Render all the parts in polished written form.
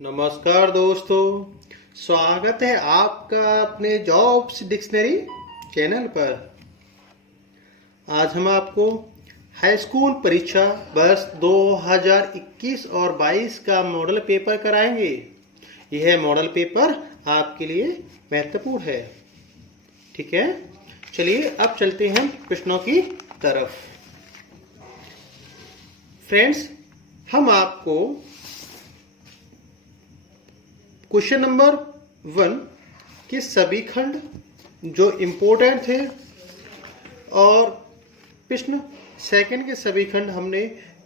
नमस्कार दोस्तों, स्वागत है आपका अपने जॉब्स डिक्शनरी चैनल पर। आज हम आपको हाई स्कूल परीक्षा वर्ष 2021 और 22 का मॉडल पेपर कराएंगे। यह मॉडल पेपर आपके लिए महत्वपूर्ण है। ठीक है, चलिए अब चलते हैं प्रश्नों की तरफ। फ्रेंड्स, हम आपको क्वेश्चन नंबर 1 के सभी खंड जो इम्पोर्टेंट थे और प्रश्न सेकंड के सभी खंड हमने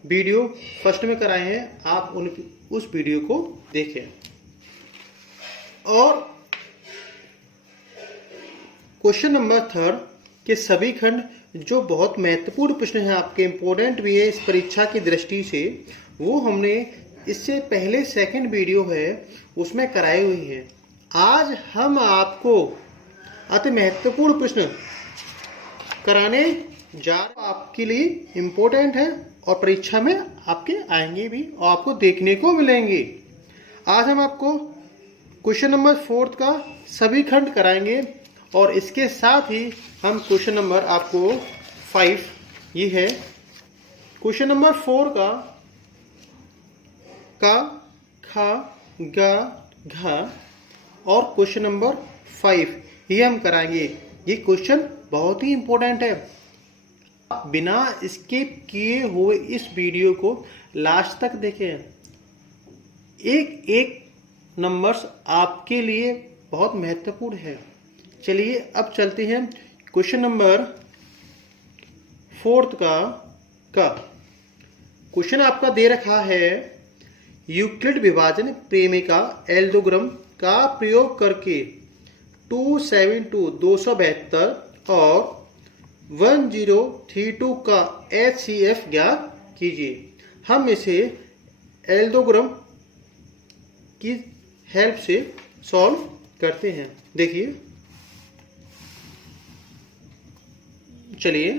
वीडियो फर्स्ट में कराए हैं। आप उस वीडियो को देखें। और क्वेश्चन नंबर 3 के सभी खंड जो बहुत महत्वपूर्ण प्रश्न हैं, आपके इम्पोर्टेंट भी है इस परीक्षा की दृष्टि से, वो हमने इससे पहले सेकंड वीडियो है उसमें कराई हुई है। आज हम आपको अति महत्वपूर्ण प्रश्न कराने जा रहे हैं, आपके लिए इम्पोर्टेंट है और परीक्षा में आपके आएंगे भी और आपको देखने को मिलेंगे। आज हम आपको क्वेश्चन नंबर 4 का सभी खंड कराएंगे और इसके साथ ही हम क्वेश्चन नंबर आपको 5 ये है क्वेश्चन नंबर 4 का खा गा घा और क्वेश्चन नंबर 5 ये हम कराएंगे। ये क्वेश्चन बहुत ही इंपॉर्टेंट है। बिना स्किप किए हुए इस वीडियो को लास्ट तक देखें। एक एक नंबर्स आपके लिए बहुत महत्वपूर्ण है। चलिए अब चलते हैं क्वेश्चन नंबर 4 का क्वेश्चन आपका दे रखा है। यूक्लिड विभाजन प्रेमिका एल्गोरिथम का प्रयोग करके 272 और 1032 का HCF ज्ञात कीजिए। हम इसे एल्गोरिथम की हेल्प से सॉल्व करते हैं। देखिए, चलिए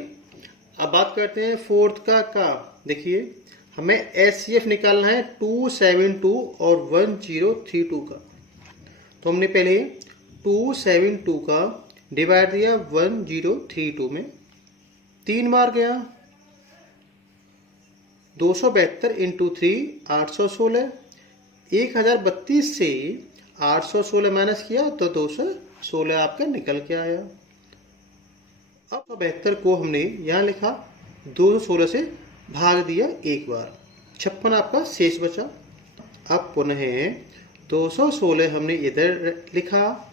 अब बात करते हैं 4 का। देखिए, हमें HCF निकालना है 272 और 1032 का। तो हमने पहले 272 का डिवाइड दिया 1032 में, 3 बार गया। 272 इंटू 3 816। 1032 से 816 माइनस किया तो 216 आपका निकल के आया। अब 272 को हमने यहाँ लिखा, 216 से भाग दिया एक बार, 56 आपका शेष बचा। अब पुनः 216 हमने इधर लिखा,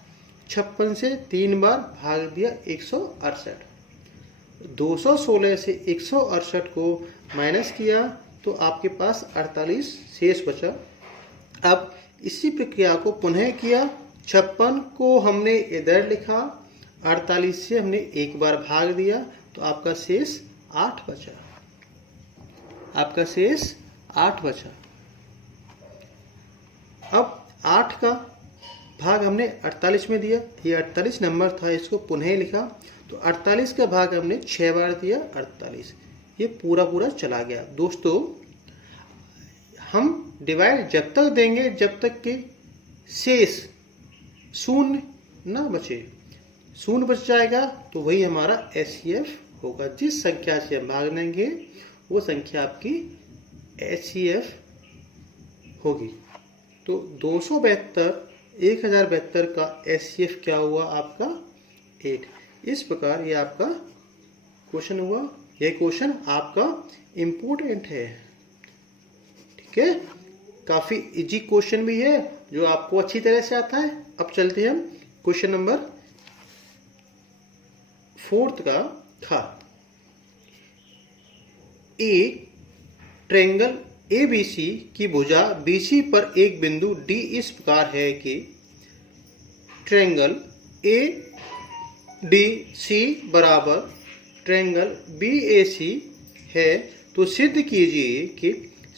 56 से 3 बार भाग दिया 168। 216 से 168 को माइनस किया तो आपके पास 48 शेष बचा। अब इसी प्रक्रिया को पुनः किया, 56 को हमने इधर लिखा, 48 से हमने एक बार भाग दिया तो आपका शेष 8 बचा। आपका शेष 8 बचा। अब 8 का भाग हमने 48 में दिया। ये 48 नंबर था, इसको पुनः लिखा तो 48 का भाग हमने 6 बार दिया 48। ये पूरा चला गया। दोस्तों, हम डिवाइड जब तक देंगे जब तक कि शेष शून्य ना बचे। शून्य बच जाएगा तो वही हमारा HCF होगा। जिस संख्या से हम भाग लेंगे वो संख्या आपकी HCF होगी। तो 1072 का HCF क्या हुआ आपका 8। इस प्रकार ये आपका क्वेश्चन हुआ। ये क्वेश्चन आपका इम्पोर्टेंट है। ठीक है, काफी इजी क्वेश्चन भी है जो आपको अच्छी तरह से आता है। अब चलते हैं हम क्वेश्चन नंबर 4 का खा। एक ट्रायंगल ABC की भुजा BC पर एक बिंदु D इस प्रकार है कि ट्रायंगल ADC बराबर ट्रायंगल BAC है, तो सिद्ध कीजिए कि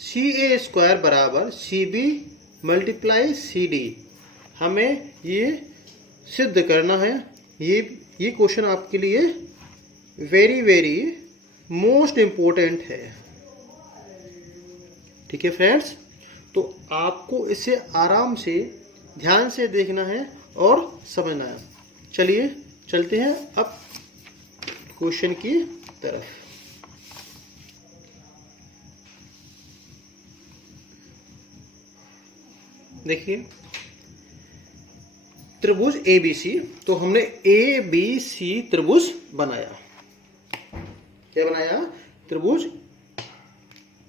CA स्क्वायर बराबर CB मल्टीप्लाई CD। हमें ये सिद्ध करना है। ये क्वेश्चन आपके लिए वेरी मोस्ट इम्पोर्टेंट है। ठीक है फ्रेंड्स, तो आपको इसे आराम से ध्यान से देखना है और समझना है। चलिए चलते हैं अब क्वेश्चन की तरफ। देखिए त्रिभुज ABC, तो हमने ABC त्रिभुज बनाया। क्या बनाया? त्रिभुज।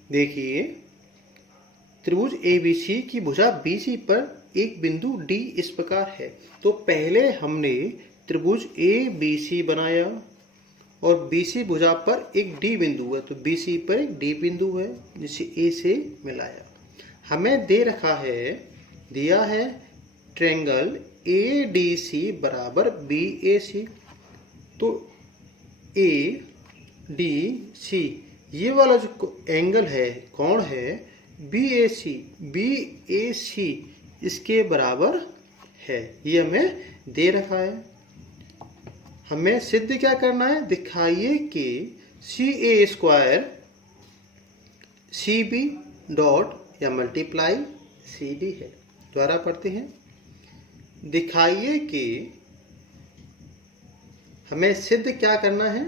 देखिए त्रिभुज ABC की भुजा BC पर एक बिंदु D इस प्रकार है। तो पहले हमने त्रिभुज ABC बनाया और BC भुजा पर एक D बिंदु है, तो BC पर एक D बिंदु है जिसे A से मिलाया। हमें दिया है ट्रायंगल ADC बराबर BAC। तो ADC ये वाला जो एंगल है, कोण है BAC इसके बराबर है, ये हमें दे रखा है। हमें सिद्ध क्या करना है? दिखाइए कि CA स्क्वायर CB डॉट या मल्टीप्लाई CD है। द्वारा पढ़ते हैं। दिखाइए कि हमें सिद्ध क्या करना है?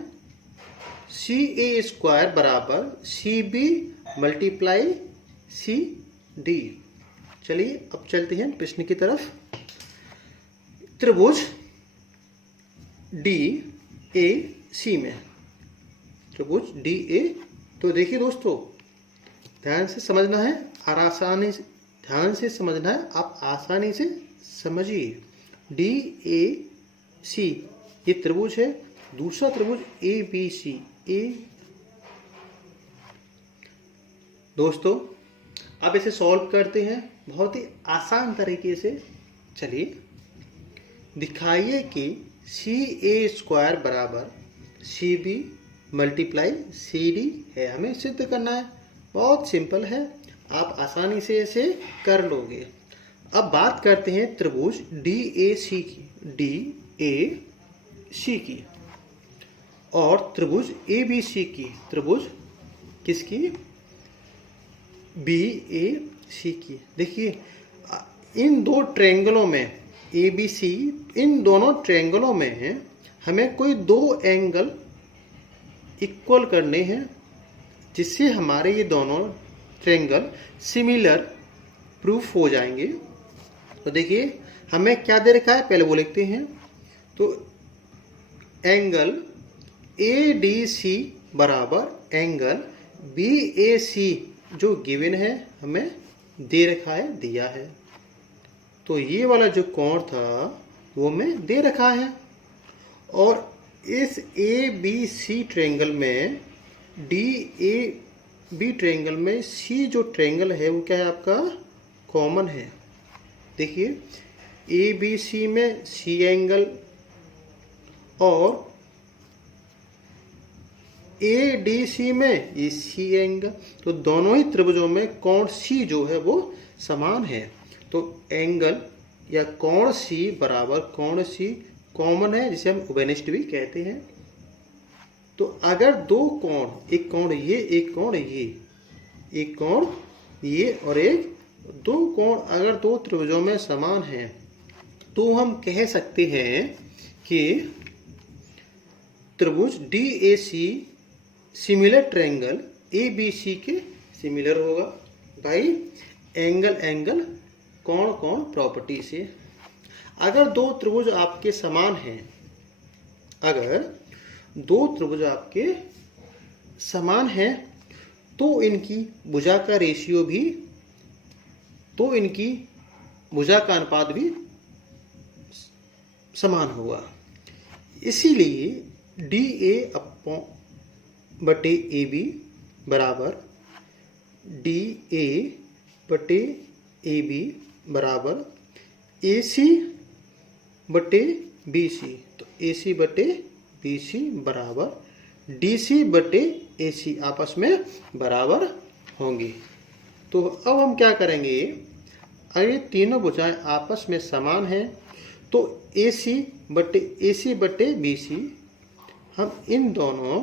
CA स्क्वायर बराबर CB मल्टीप्लाई CD। चलिए अब चलते हैं प्रश्न की तरफ। त्रिभुज DAC में, त्रिभुज DA, तो देखिए दोस्तों ध्यान से समझना है और आसानी से ध्यान से समझना है, आप आसानी से समझिए। DAC ये त्रिभुज है। दूसरा त्रिभुज ABC। दोस्तों अब इसे सॉल्व करते हैं बहुत ही आसान तरीके से। चलिए दिखाइए कि CA स्क्वायर बराबर CB मल्टीप्लाई CD है। हमें सिद्ध करना है, बहुत सिंपल है, आप आसानी से इसे कर लोगे। अब बात करते हैं त्रिभुज DAC की और त्रिभुज ABC की। त्रिभुज किसकी? BAC की। देखिए इन दो ट्रायंगलों में ABC, इन दोनों ट्रायंगलों में हमें कोई दो एंगल इक्वल करने हैं जिससे हमारे ये दोनों ट्रायंगल सिमिलर प्रूफ हो जाएंगे। तो देखिए हमें क्या दे रखा है, पहले वो लिखते हैं। तो एंगल ADC बराबर एंगल BAC जो गिवन है हमें दे रखा है, दिया है। तो ये वाला जो कोण था वो हमें दे रखा है और इस ABC ट्रायंगल में DAB ट्रायंगल में C जो ट्रायंगल है वो क्या है आपका? कॉमन है। देखिए ABC में C एंगल और ADC में ये C एंगल, तो दोनों ही त्रिभुजों में कोण C जो है वो समान है। तो एंगल या कोण C बराबर कोण C कॉमन है, जिसे हम उभयनिष्ठ भी कहते हैं। तो अगर दो कोण, एक कोण ये, एक कोण ये, एक कोण ये और एक, दो कोण अगर दो त्रिभुजों में समान हैं तो हम कह सकते हैं कि त्रिभुज DAC सिमिलर ट्रायंगल ABC के सिमिलर होगा बाई एंगल एंगल कोण कोण प्रॉपर्टी से। अगर दो त्रिभुज आपके समान हैं, अगर दो त्रिभुज आपके समान हैं तो इनकी भुजा का रेशियो भी, तो इनकी भुजा का अनुपात भी समान होगा। इसीलिए DA बटे AB बराबर DA बटे AB बराबर AC बटे BC। तो AC बटे BC बराबर DC बटे AC आपस में बराबर होंगे। तो अब हम क्या करेंगे, अगर ये तीनों भुजाएं आपस में समान हैं तो AC बटे BC, हम इन दोनों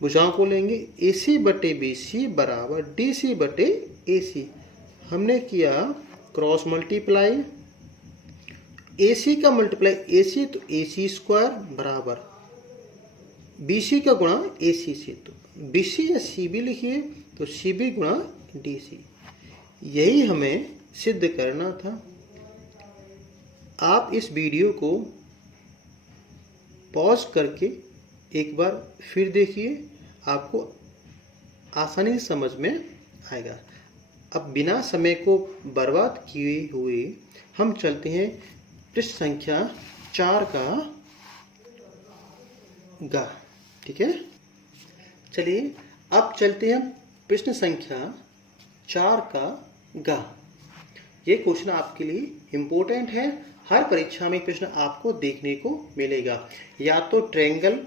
भुजाओं को लेंगे। AC बटे BC बराबर DC बटे AC। हमने किया क्रॉस मल्टीप्लाई, AC का मल्टीप्लाई AC तो AC स्क्वायर बराबर BC का गुणा AC से, तो BC या CB लिखिए तो CB गुणा DC। यही हमें सिद्ध करना था। आप इस वीडियो को पॉज करके एक बार फिर देखिए, आपको आसानी से समझ में आएगा। अब बिना समय को बर्बाद किए हुए हम चलते हैं पृष्ठ संख्या 4 का गा। ठीक है, चलिए अब चलते हैं प्रश्न संख्या 4 का गा। ये क्वेश्चन आपके लिए इम्पोर्टेंट है। हर परीक्षा में प्रश्न आपको देखने को मिलेगा। या तो ट्रायंगल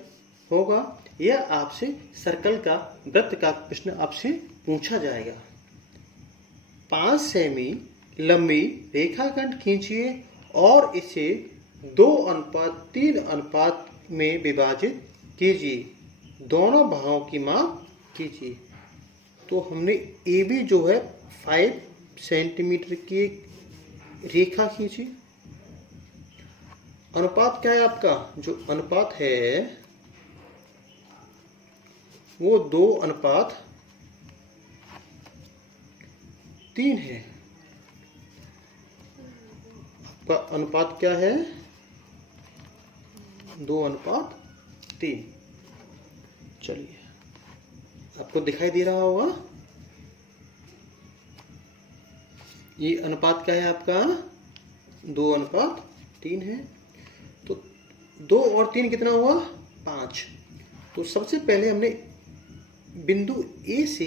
होगा या आपसे सर्कल का, वृत्त का प्रश्न आपसे पूछा जाएगा। 5 सेमी लंबी रेखाखंड खींचिए और इसे 2:3 अनुपात में विभाजित कीजिए। दोनों भागों की माप कीजिए। तो हमने AB जो है 5 सेंटीमीटर की एक रेखा खींची। अनुपात क्या है आपका? जो अनुपात है वो 2:3 है। आपका अनुपात क्या है? 2:3। चलिए, आपको दिखाई दे रहा होगा ये अनुपात क्या है आपका? 2:3 है। तो 2 और 3 कितना हुआ? 5। तो सबसे पहले हमने बिंदु A से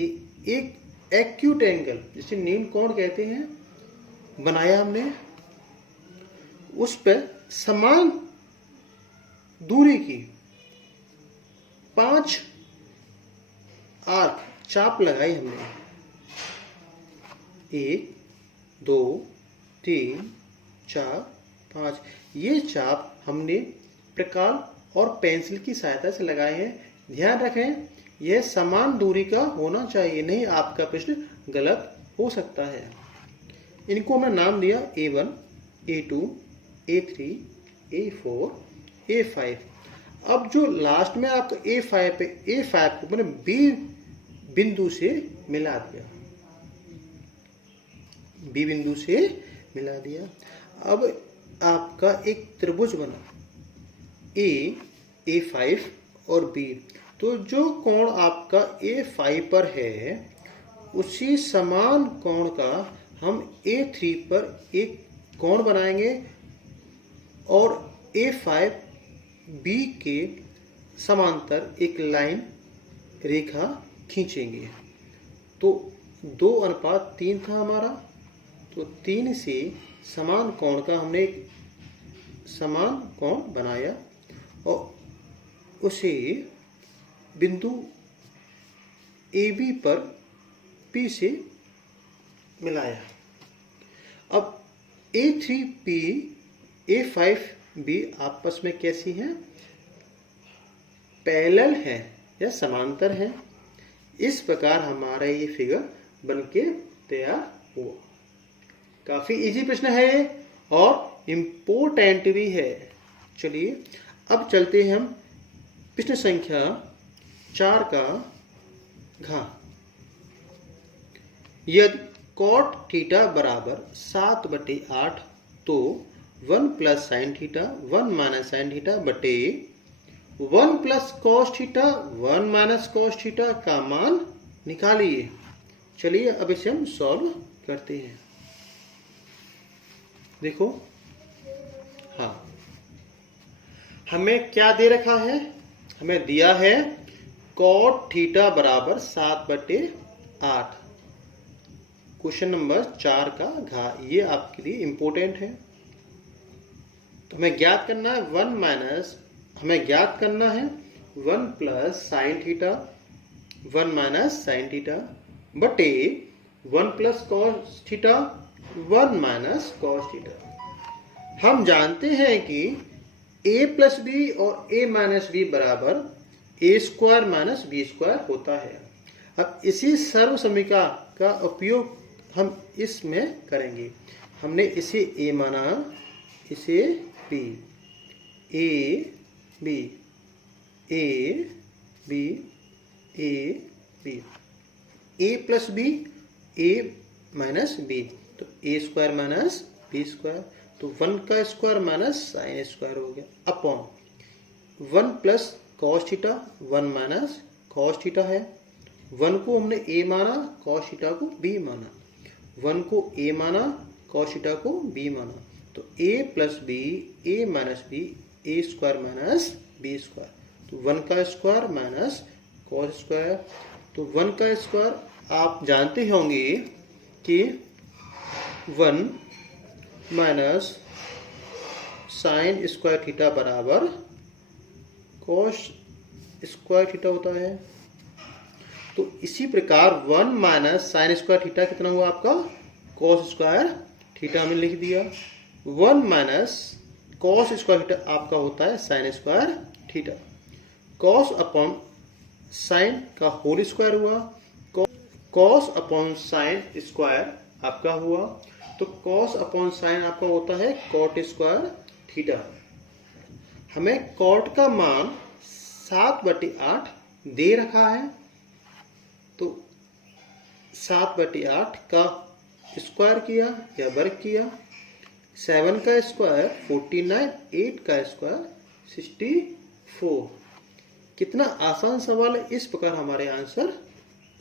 एक एक्यूट एंगल, जिसे नील कोण कहते हैं, बनाया हमने। उस पर समान दूरी की 5 आर्क चाप लगाई हमने। 1 2 3 4 5। ये चाप हमने प्रकाल और पेंसिल की सहायता से लगाए हैं। ध्यान रखें, यह समान दूरी का होना चाहिए, नहीं आपका प्रश्न गलत हो सकता है। इनको हमने नाम दिया A1 A2 A3 A4 A5। अब जो लास्ट में आपका A5 पे, A5 को मैंने B बिंदु से मिला दिया। B बिंदु से मिला दिया। अब आपका एक त्रिभुज बना A5 और B। तो जो कोण आपका A5 पर है, उसी समान कोण का हम A3 पर एक कोण बनाएंगे और A5B के समांतर एक लाइन रेखा खींचेंगे। तो 2:3 था हमारा। तो 3 से समान कोण का हमने एक समान कोण बनाया और उसे बिंदु AB पर P से मिलाया। अब A3P A5B आपस में कैसी हैं? पैरेलल हैं या समांतर हैं। इस प्रकार हमारा ये फिगर बनके तैयार हुआ। काफी इजी प्रश्न है ये और इम्पोर्टेंट भी है। चलिए अब चलते हैं हम प्रश्न संख्या 4 का घ। यदि cot थीटा बराबर 7/8 तो 1 plus sine theta 1 minus sine theta बटे 1 plus cos theta 1 minus cos theta का मान निकालिए। चलिए अब इसे हम सॉल्व करते हैं। देखो, हाँ, हमें क्या दे रखा है? हमें दिया है cot थीटा बराबर 7/8। क्वेश्चन नंबर 4 का घा। ये आपके लिए इंपॉर्टेंट है। तो हमें ज्ञात करना है 1 plus sine theta 1 minus sine theta बटे 1 plus cos theta 1 minus cos theta. हम जानते हैं कि a प्लस बी और a माइनस बी बराबर a square minus B square होता है। अब इसी सर्व समीकरण का उपयोग हम इसमें करेंगे। हमने इसे ए माना, इसे B, A B, A B, A B, A plus B, A minus B, तो A square minus B square, तो 1 का स्क्वायर माइनस साइन स्क्वायर हो गया upon 1 plus cos theta, 1 minus cos theta है। 1 को हमने ए माना, कॉस थीटा को बी माना, 1 को ए माना, कॉस थीटा को बी माना, तो ए plus B, A minus B, A square minus B square, तो 1 का स्क्वायर माइनस कॉस स्क्वायर, तो 1 का स्क्वायर आप जानते होंगे कि 1 माइनस साइन स्क्वायर थीटा बराबर कॉस स्क्वायर थीटा होता है। तो इसी प्रकार 1 माइनस साइन स्क्वायर थीटा कितना हुआ आपका, कॉस स्क्वायर थीटा में लिख दिया। 1 माइनस कॉस स्क्वायर थीटा आपका होता है sine square theta. Cos upon sine का होल स्क्वायर हुआ, कॉस अपॉन साइन स्क्वायर आपका हुआ, तो कॉस अपॉन साइन आपका होता है कॉट स्क्वायर थीटा। हमें कॉट का मान 7/8 दे रखा है, तो 7/8 का स्क्वायर किया या वर्ग किया, 7 का स्क्वायर 49, 8 का स्क्वायर 64। कितना आसान सवाल है, इस प्रकार हमारे आंसर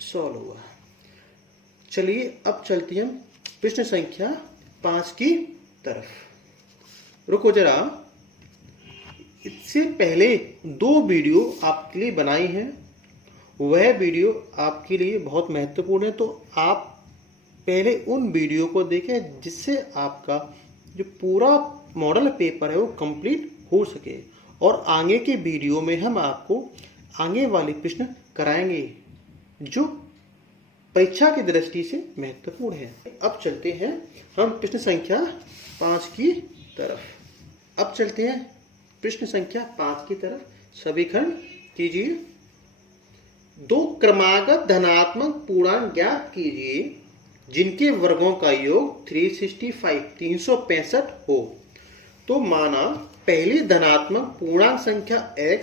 सॉल्व हुआ। चलिए अब चलते हैं प्रश्न संख्या 5 की तरफ। रुको जरा, इससे पहले 2 वीडियो आपके लिए बनाई हैं, वह वीडियो आपके लिए बहुत महत्वपूर्ण है, तो आप पहले उन वीडियो को देखें जिससे आपका जो पूरा मॉडल पेपर है वो कंप्लीट हो सके, और आगे के वीडियो में हम आपको आगे वाले प्रश्न कराएंगे जो परीक्षा की दृष्टि से महत्वपूर्ण है। अब चलते हैं हम प्रश्न संख्या 5 की तरफ। अब चलते हैं प्रश्न संख्या 5 की तरफ। सभी खंड कीजिए। 2 क्रमागत धनात्मक पूर्णांक ज्ञात कीजिए जिनके वर्गों का योग 365 हो। तो माना पहली धनात्मक पूर्णांक संख्या x,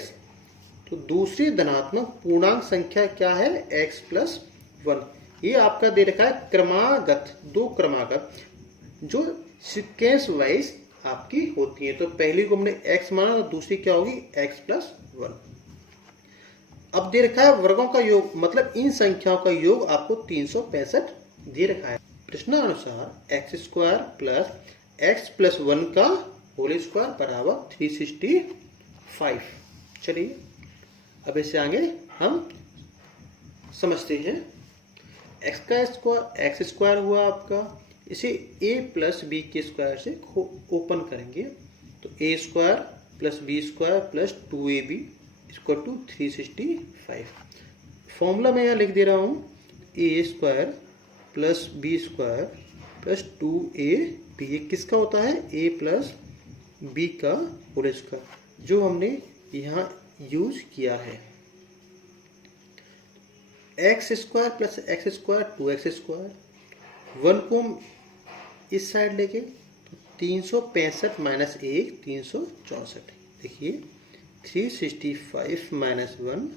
तो दूसरी धनात्मक पूर्णांक संख्या क्या है, x प्लस 1। ये आपका दे रखा है क्रमागत, 2 क्रमागत जो सीक्वेंस वाइज आपकी होती है। तो पहली को हमने x माना, तो दूसरी क्या होगी x प्लस 1। अब दे रखा है वर्गों का योग, मतलब इन संख्याओं का योग आपको 365 दे रखा है। प्रश्नानुसार x square plus x plus 1 का होल स्क्वायर बराबर 365। चलिए अब इससे आगे हम समझते हैं। x का स्क्वायर x स्क्वायर हुआ आपका, इसे a प्लस बी के स्क्वायर से ओपन करेंगे, तो a square plus B square plus 2ab equal to 365। Formula मैं यहाँ लिख दे रहा हूँ, a square plus B square plus 2ab, ये किसका होता है, a प्लस बी का होल स्क्वायर, जो हमने यहाँ यूज किया है। X square plus x square 2x square, 1 को हम इस साइड लेके, तो 365 माइनस 1 364। देखिए 365 माइनस 1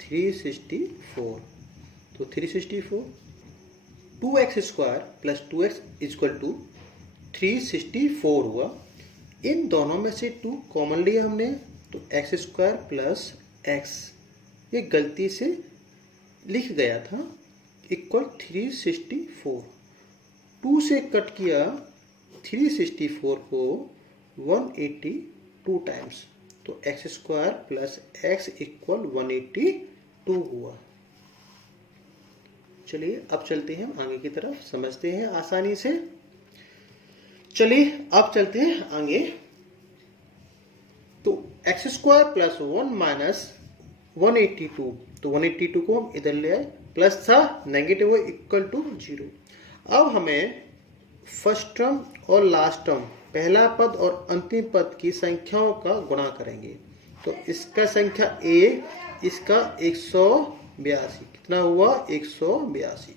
364, तो 364। 2x square plus 2x equal to 364 हुआ। इन दोनों में से 2 कॉमन लिया हमने, तो x स्क्वायर प्लस x, ये गलती से लिख गया था, इक्वल 364। 2 से कट किया 364 को 182 टाइम्स, तो x square plus x equal 182 हुआ। चलिए अब चलते हैं आगे की तरफ, समझते हैं आसानी से। चलिए अब चलते हैं आगे। तो एक्स स्क्वायर प्लस 1 माइनस 182, तो 182 को हम इधर ले आए, प्लस था नेगेटिव हो इक्वल टू 0। अब हमें फर्स्ट टर्म और लास्ट टर्म, पहला पद और अंतिम पद की संख्याओं का गुणा करेंगे। तो इसका संख्या a, इसका 182, कितना हुआ 182।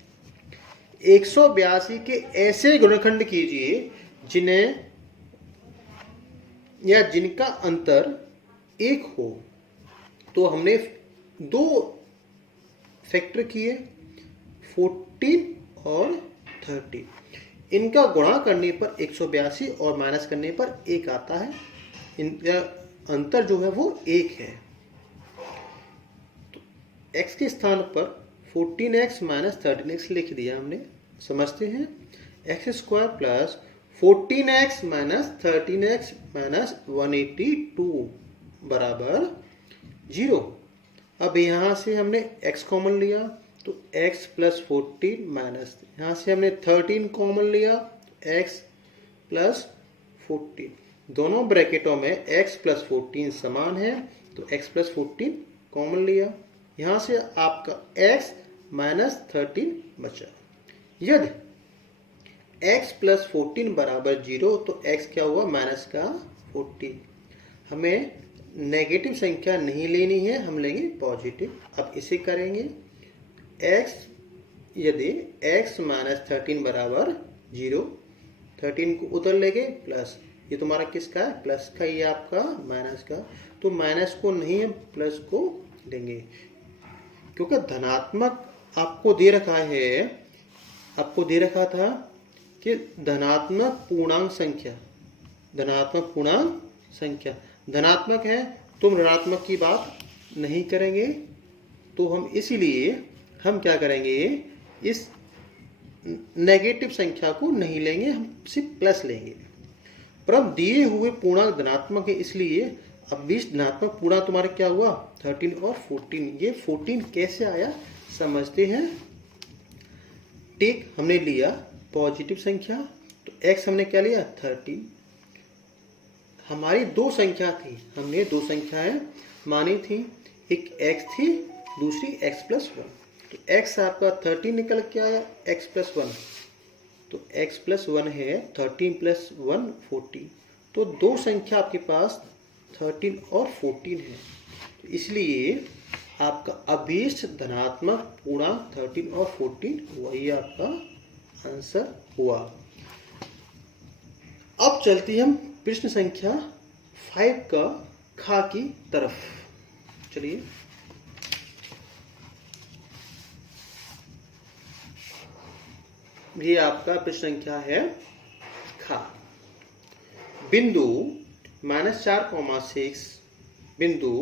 182 के ऐसे गुणनखंड कीजिए जिन्हें या जिनका अंतर 1 हो। तो हमने 2 फैक्टर किए, 14 और 30। इनका गुणा करने पर 182 और माइनस करने पर 1 आता है। इनका अंतर जो है वो 1 है। तो x के स्थान पर 14x माइनस 13x लिख दिया हमने। समझते हैं, x square plus 14x minus 13x minus 182 बराबर 0। अब यहाँ से हमने x कॉमन लिया तो x प्लस 14 माइनस, यहाँ से हमने 13 कॉमन लिया, x प्लस 14, दोनों ब्रैकेटों में x प्लस 14 समान है तो x प्लस 14 कॉमन लिया। यहाँ से आपका x माइनस 13 बचा। यदि x प्लस 14 बराबर 0 तो x क्या हुआ, माइनस का 14। हमें नेगेटिव संख्या नहीं लेनी है, हम लेंगे पॉजिटिव। अब इसे करेंगे, x यदि x माइनस 13 बराबर 0, 13 को उधर लेंगे प्लस, ये तुम्हारा किसका है, प्लस का, ये आपका माइनस का, तो माइनस को नहीं है प्लस को लेंगे, क्योंकि धनात्मक आपको दे रखा है, आपको दे रखा था कि धनात्मक पूर्णांक संख्या, धनात्मक पूर्णांक संख्या धनात्मक है तो हम ऋणात्मक की बात नहीं करेंगे। तो हम इसीलिए हम क्या करेंगे, इस नेगेटिव संख्या को नहीं लेंगे, हम सिर्फ प्लस लेंगे। पर अब दिए हुए पूर्णांक धनात्मक है, इसलिए अब 20 धनात्मक पूर्णांक तुम्हारा क्या हुआ, 13 और 14। ये 14 कैसे आया समझते हैं। टेक हमने लिया पॉजिटिव संख्या, तो x हमने क्या लिया, 13। हमारी 2 संख्या थी, हमने 2 संख्याएं मानी थी, एक x थी, दूसरी x प्लस 1। तो x आपका 13 निकल के आया, x प्लस 1, तो x प्लस 1 है 13 प्लस 1 14। तो 2 संख्या आपके पास 13 और 14 है, तो इसलिए आपका अभीष्ट धनात्मक पूर्णांक 13 और 14 वही आपका आंसर हुआ। अब चलते हैं हम प्रश्न संख्या 5 का खा की तरफ। चलिए, ये आपका प्रश्न संख्या है खा। बिंदु -4,6 बिंदु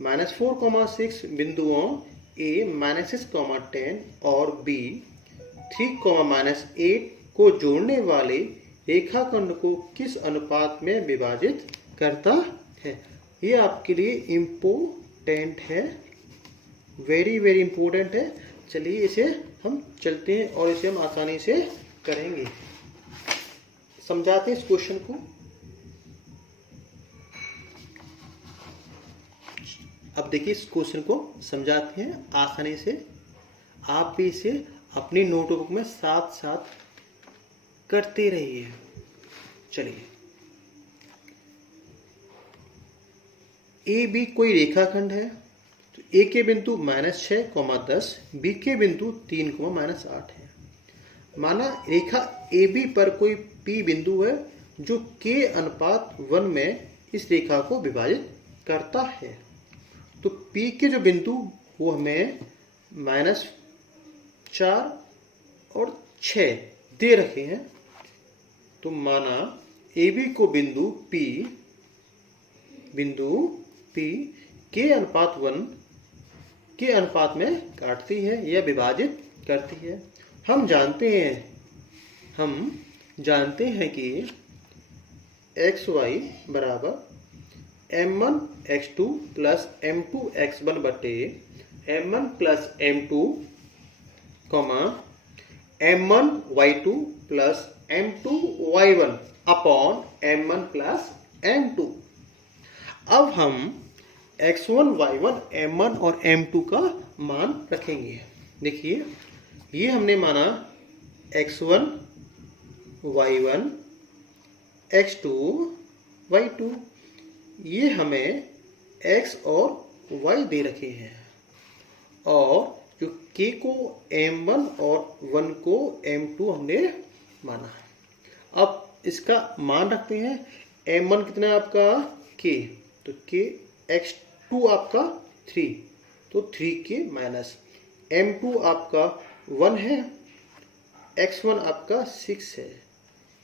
-4,6 बिंदुओं A -6,10 और B 3,-8 को जोड़ने वाले रेखाखंड को किस अनुपात में विभाजित करता है। ये आपके लिए इम्पोर्टेंट है, वेरी वेरी इम्पोर्टेंट है। चलिए इसे हम चलते हैं और इसे हम आसानी से करेंगे। समझाते हैं इस क्वेश्चन को। अब देखिए इस क्वेश्चन को समझाते हैं आसानी से। आप भी इसे अपनी नोटबुक में साथ साथ करते रहिए। चलिए, ए बी कोई रेखाखंड है, तो ए के बिंदु -6,10, बी के बिंदु 3,-8 है। माना रेखा ए बी पर कोई पी बिंदु है जो के अनुपात 1 में इस रेखा को विभाजित करता है। तो पी के जो बिंदु वो हमें -4 और 6 दे रखे हैं। तो माना ए बी को बिंदु P के अनुपात 1 के अनुपात में काटती है या विभाजित करती है। हम जानते हैं कि xy बराबर m1 x2 plus m2 x1 बटे m1 plus m2 m1 y2 plus m2 y1 upon m1 plus m2। अब हम x1 y1 m1 और m2 का मान रखेंगे। देखिए, ये हमने माना x1 y1 x2 y2, ये हमें x और y दे रखे हैं, और जो k को m1 और 1 को m2 हमने माना। अब इसका मान रखते हैं। m1 कितना है आपका k, तो k x2 आपका 3, तो 3k माइनस m2 आपका 1 है, x1 आपका 6 है,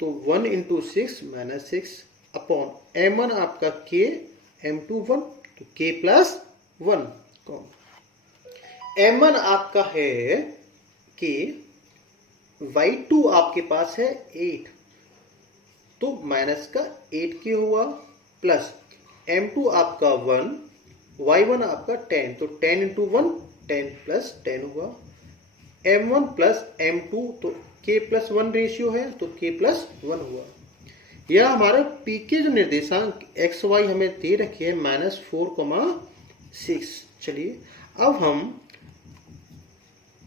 तो 1 इंटू 6 माइनस 6 अपॉन m1 आपका k, m2 1, तो k प्लस 1 कौन m1 आपका है k, y2 आपके पास है 8, तो माइनस का 8k हुआ, प्लस m2 आपका 1, y1 आपका 10, तो 10 इंटू 1 10 प्लस 10 हुआ, m1 प्लस m2, तो k प्लस 1 रेशियो है, तो k प्लस 1 हुआ। यह हमारे p के जो निर्देशांक x y हमें दे रखे हैं -4,6। चलिए अब हम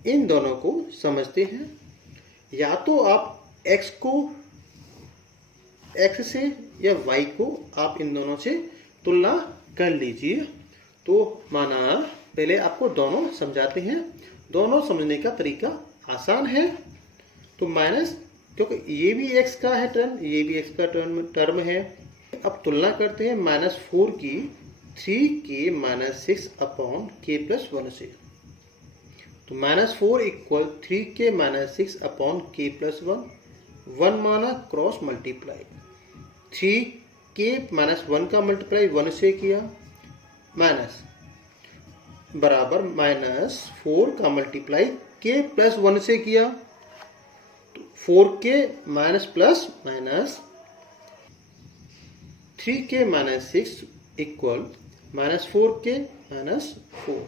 इन दोनों को समझते हैं। या तो आप x को x से या y को आप इन दोनों से तुलना कर लीजिए। तो माना पहले आपको दोनों समझाते हैं। दोनों समझने का तरीका आसान है। तो माइनस, क्योंकि ये भी x का है टर्म, ये भी x का टर्म है। अब तुलना करते हैं -4 की 3k minus 6 upon k plus 1 से। तो -4 equal 3k minus 6 upon k plus 1, 1 माना क्रॉस मल्टीप्लाई, 3k माइनस 1 का मल्टीप्लाई 1 से किया, माइनस बराबर -4 का मल्टीप्लाई k प्लस 1 से किया, तो 4k minus plus minus 3k minus 6 equal -4k minus 4।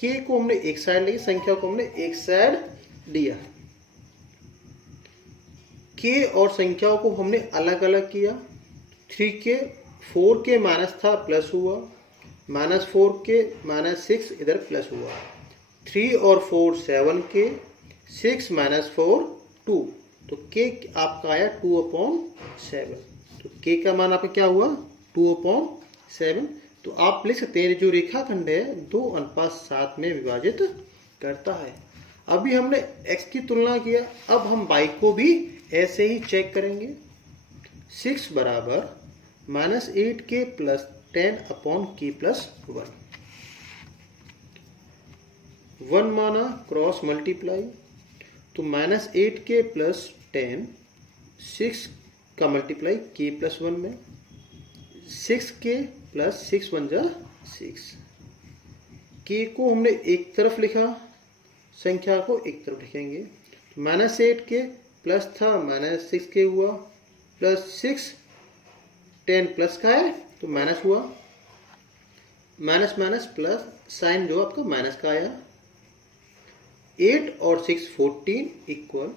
k को हमने एक साइड लिया, संख्या को हमने एक साइड लिया, k और संख्याओं को हमने अलग अलग किया। 3k 4k माइनस था प्लस हुआ, -4k माइनस 6 इधर प्लस हुआ, 3 और 4 7k, 6 माइनस 4 2, तो k आपका आया 2/7। तो k का मान आपका क्या हुआ 2/7। तो आप लिख सकते हैं जो रेखाखंड है 2:7 में विभाजित करता है। अभी हमने x की तुलना किया, अब हम y को भी ऐसे ही चेक करेंगे। 6 बराबर -8k plus 10 upon k plus 1, 1 माना क्रॉस मल्टीप्लाई, तो -8k प्लस 10, 6 का मल्टीप्लाई k प्लस 1 में, 6k प्लस 6 1 जा 6। k को हमने एक तरफ लिखा, संख्या को एक तरफ लिखेंगे। -8k प्लस था -6k हुआ, प्लस 6 10 प्लस का है तो माइनस हुआ, माइनस माइनस प्लस साइन जो आपका माइनस का आया। 8 और 6 14 इक्वल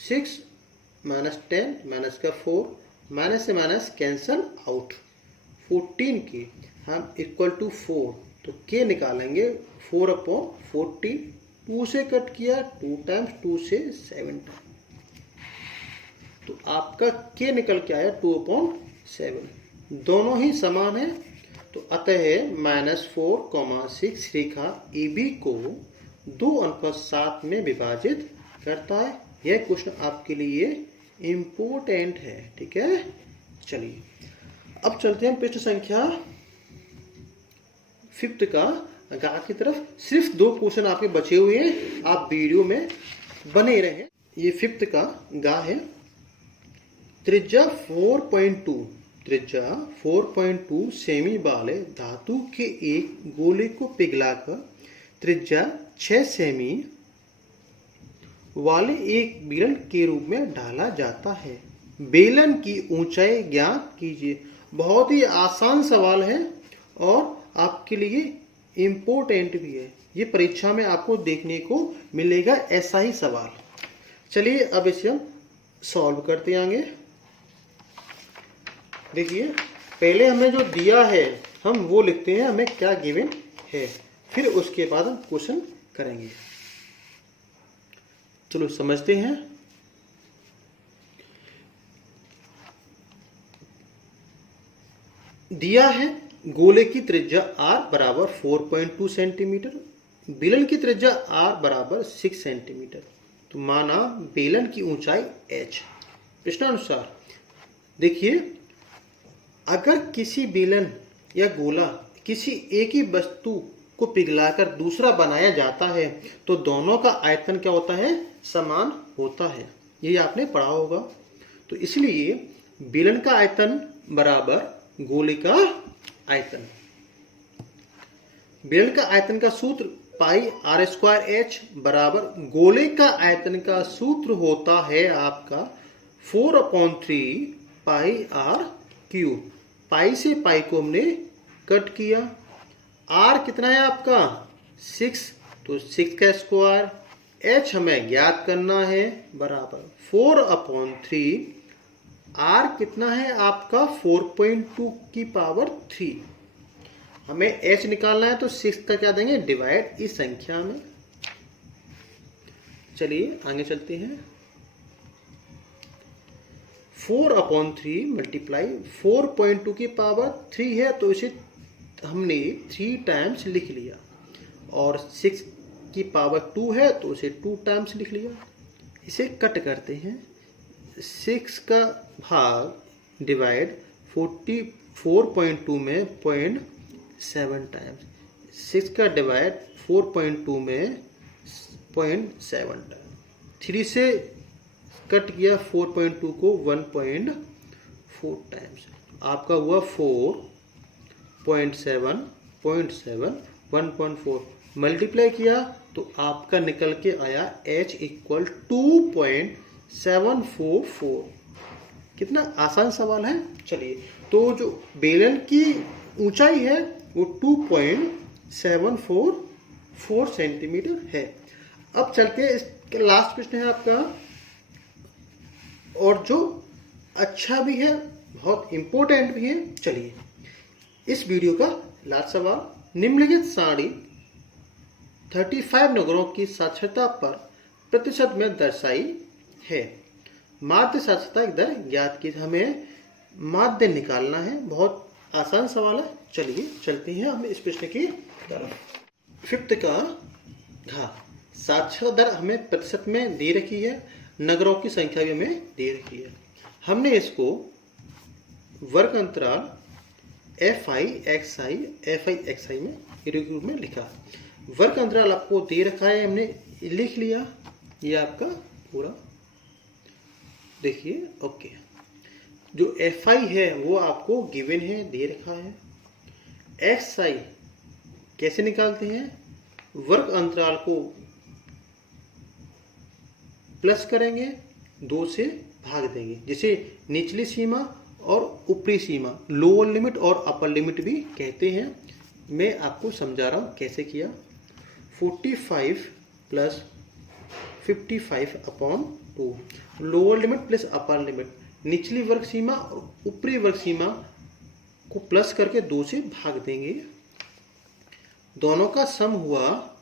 6 माइनस 10 माइनस का 4, माइनस से माइनस कैंसल आउट, 14 के हम इक्वल टू 4, तो के निकालेंगे 4/14, 2 से कट किया 2 टाइम्स, 2 से 7 टाइम्स, तो आपका के निकल के आया 2/7। दोनों ही समान है, तो अतः -4,6 रेखा AB को 2:7 में विभाजित करता है। यह क्वेश्चन आपके लिए इम्पोर्टेंट है, ठीक है। चलिए अब चलते हैं पृष्ठ संख्या 5 का गा की तरफ। सिर्फ 2 क्वेश्चन आपके बचे हुए हैं, आप वीडियो में बने रहें। ये 5 का गा है। त्रिज्या 4.2 सेमी वाले धातु के एक गोले को पिघलाकर त्रिज्या 6 सेमी वाले एक बेलन के रूप में ढाला जाता है। बेलन की ऊंचाई ज्ञात कीजिए। बहुत ही आसान सवाल है और आपके लिए इम्पोर्टेंट भी है। ये परीक्षा में आपको देखने को मिलेगा ऐसा ही सवाल। चलिए अब इसे हम सॉल्व करते आएंगे। देखिए पहले हमें जो दिया है हम वो लिखते हैं, हमें क्या गिवन है, फिर उसके बाद हम क्वेश्चन करेंगे। चलो समझते हैं। दिया है गोले की त्रिज्या r बराबर 4.2 सेंटीमीटर, बेलन की त्रिज्या r बराबर 6 सेंटीमीटर। तो माना बेलन की ऊंचाई h। प्रश्नानुसार देखिए, अगर किसी बेलन या गोला किसी एक ही वस्तु को पिघलाकर दूसरा बनाया जाता है तो दोनों का आयतन क्या होता है? समान होता है। ये आपने पढ़ा होगा। तो इसलिए बेलन का आयतन बराबर गोले का आयतन। बेलन का आयतन का सूत्र पाई आर स्क्वायर एच बराबर गोले का आयतन का सूत्र होता है आपका 4/3 पाई आर क्यूब। पाई से पाई को हमने कट किया। आर कितना है आपका? 6, तो 6 का स्क्वायर। एच हमें ज्ञात करना है बराबर 4/3। आर कितना है आपका? 4.2 की पावर 3। हमें एच निकालना है तो 6 का क्या देंगे? डिवाइड इस संख्या में। चलिए आगे चलते हैं। 4/3 मल्टीप्लाई 4.2 की पावर 3 है तो इसे हमने 3 टाइम्स लिख लिया, और 6 की पावर 2 है तो उसे 2 टाइम्स लिख लिया। इसे कट करते हैं। 6 का भाग डिवाइड 4.2 में 0.7 टाइम्स। 6 का डिवाइड 4.2 में 0.7 टाइम्स। 3 से कट किया 4.2 को 1.4 टाइम्स। आपका हुआ 4.7, 1.4 मल्टीप्लाई किया तो आपका निकल के आया h इक्वल 2.744। कितना आसान सवाल है। चलिए, तो जो बेलन की ऊंचाई है वो 2.744 सेंटीमीटर है। अब चलते हैं, इसका लास्ट प्रश्न है आपका, और जो अच्छा भी है, बहुत इंपॉर्टेंट भी है। चलिए, इस वीडियो का लास्ट सवाल, निम्नलिखित सारणी 35 नगरों की साक्षरता पर प्रतिशत में दर्शाई है। माध्य साक्षरता की दर ज्ञात की। हमें माध्य निकालना है। बहुत आसान सवाल है। चलिए चलते हैं हम इस प्रश्न की तरफ। 5th का घ, साक्षरता दर हमें प्रतिशत में दे रखी है, नगरों की संख्या भी हमें दे रखी है। हमने इसको वर्ग अंतराल FI/XI में रूप में लिखा। वर्ग अंतराल आपको दे रखा है, हमने लिख लिया। ये आपका पूरा देखिए। ओके, जो FI है वो आपको गिवन है, दे रखा है। XI कैसे निकालते हैं? वर्ग अंतराल को प्लस करेंगे, 2 से भाग देंगे, जिसे निचली सीमा और ऊपरी सीमा, लोअर लिमिट और अपर लिमिट भी कहते हैं। मैं आपको समझा रहा हूं कैसे किया। 45 plus 55/2, lower limit plus upper limit, निचली वर्ग सीमा और ऊपरी वर्ग सीमा को प्लस करके 2 से भाग देंगे। दोनों का सम हुआ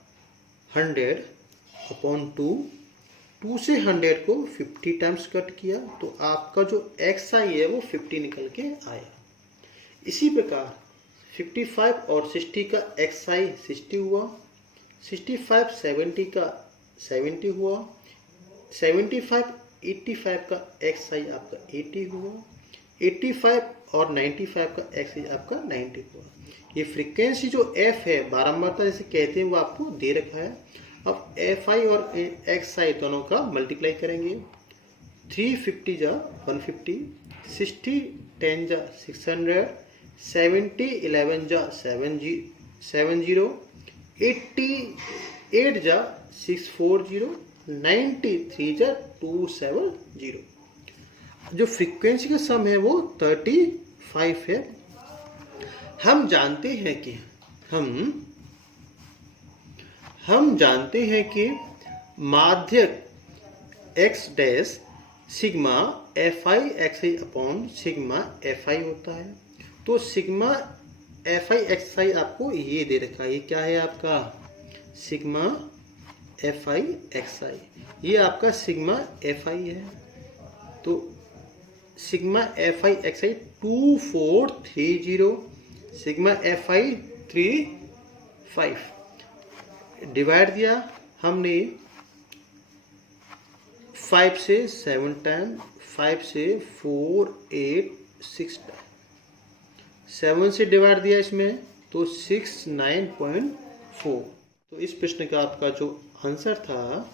100/2। 2 से 100 को 50 टाइम्स कट किया तो आपका जो XI है वो 50 निकल के आया। इसी प्रकार 55 और 60 का XI 60 हुआ, 65 70 का 70 हुआ, 75 85 का XI आपका 80 हुआ, 85 और 95 का XI आपका 90 हुआ। ये फ्रीक्वेंसी जो F है, बारंबारता जैसे कहते हैं, वो आपको दे रखा है। अब FI और XI दोनों का मल्टीप्लाई करेंगे। 350 जा 150, 60 10 जा 600, 70 11 जा 70, 88 जा 640, 93 जा 270। जो फ्रीक्वेंसी का सम है वो 35 है। हम जानते हैं कि माध्य x dash sigma FI/XI upon sigma FI होता है। तो सिग्मा FI/XI आपको ये दे रखा है। ये क्या है आपका? Sigma FI/XI। ये आपका सिग्मा FI है। तो sigma FI/XI 2430 sigma FI 3.5 divide दिया हमने 5 से 7 टाइम, 5 से 4 8 6 टाइम, 7 से डिवाइड दिया इसमें तो 69.4। तो इस प्रश्न का आपका जो आंसर था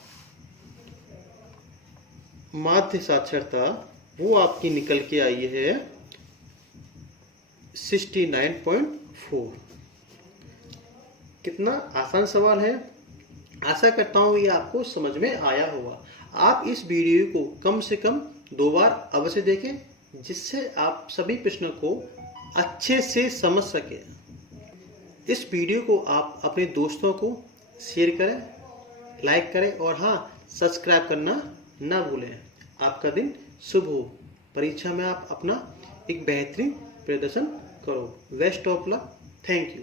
माध्य साक्षरता वो आपकी निकल के आई है 69.4। कितना आसान सवाल है। आशा करता हूँ ये आपको समझ में आया होगा। आप इस वीडियो को कम से कम 2 बार अवश्य देखें, जिससे आप सभी प्रश्नों को अच्छे से समझ सकें। इस वीडियो को आप अपने दोस्तों को शेयर करें, लाइक करें और हाँ, सब्सक्राइब करना ना भूलें। आपका दिन शुभ हो। परीक्षा में आप अपना एक बेहतरीन प्रदर्शन करो। Best of luck. Thank you.